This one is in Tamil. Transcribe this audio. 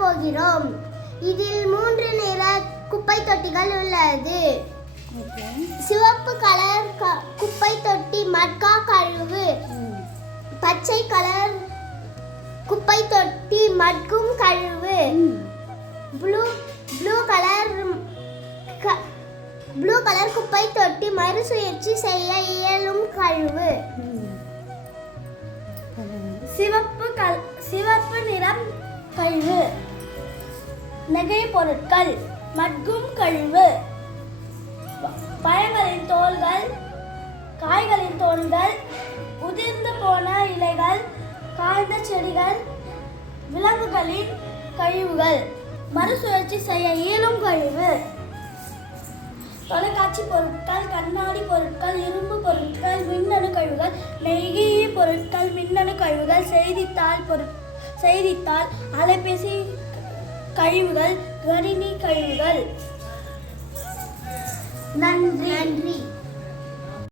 போகிறோம். இதில் 3 நிற குப்பை தொட்டிகள் உள்ளது. சிவப்பு கலர் குப்பை தொட்டி மட்கா கழிவு, பச்சை கலர் குப்பை தொட்டி மட்கும் கழிவு, ப்ளூ கலர் குப்பை தொட்டி மறுசுழற்சி செய்ய இயலும் கழிவு. சிவப்பு நிறம் கழிவு, நெகிழி பொருட்கள் மட்கும் கழிவு, பழங்களின் தோல்கள், காய்களின் தோல்கள், உதிர்ந்து போன இலைகள், காய்ந்த செடிகள், விலங்குகளின் கழிவுகள், மறுசுழற்சி செய்ய இயலும் கழிவு. தொலைக்காட்சி பொருட்கள், கண்ணாடி பொருட்கள், இரும்பு பொருட்கள், மின்னணு கழிவுகள், நெகிழி பொருட்கள், மின்னணு கழிவுகள், செய்தித்தாள், அலைபேசி கழிவுகள், கணினி கழிவுகள். நன்றி.